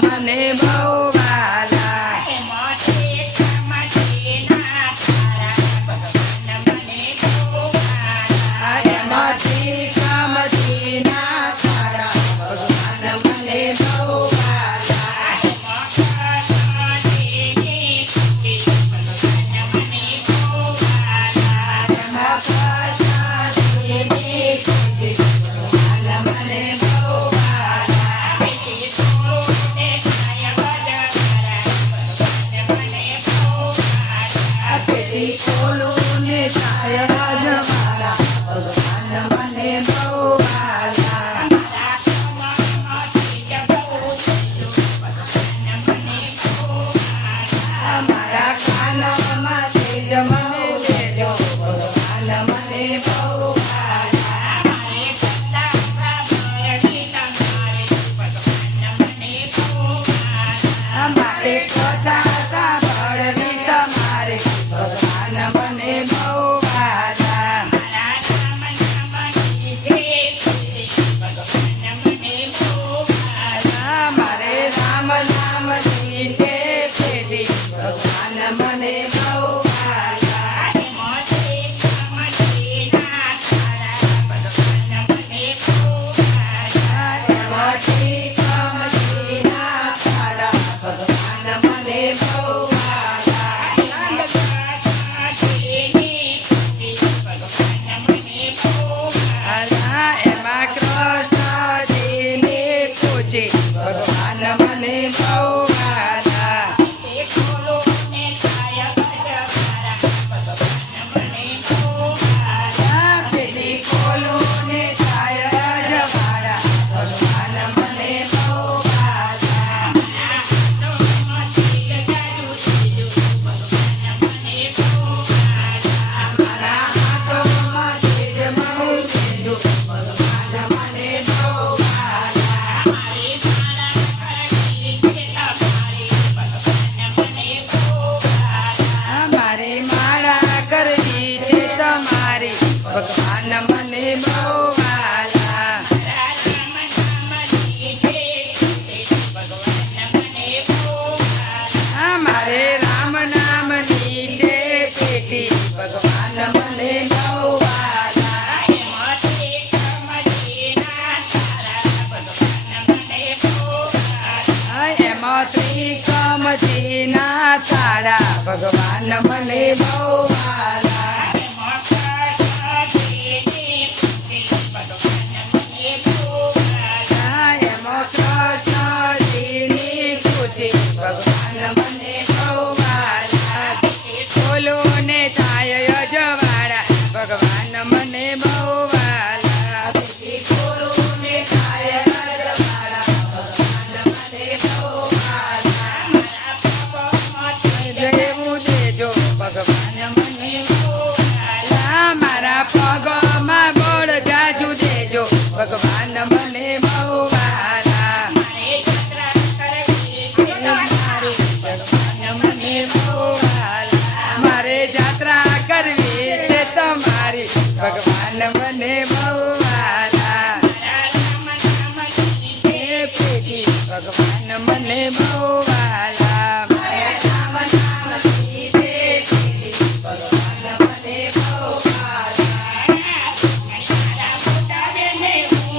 My bao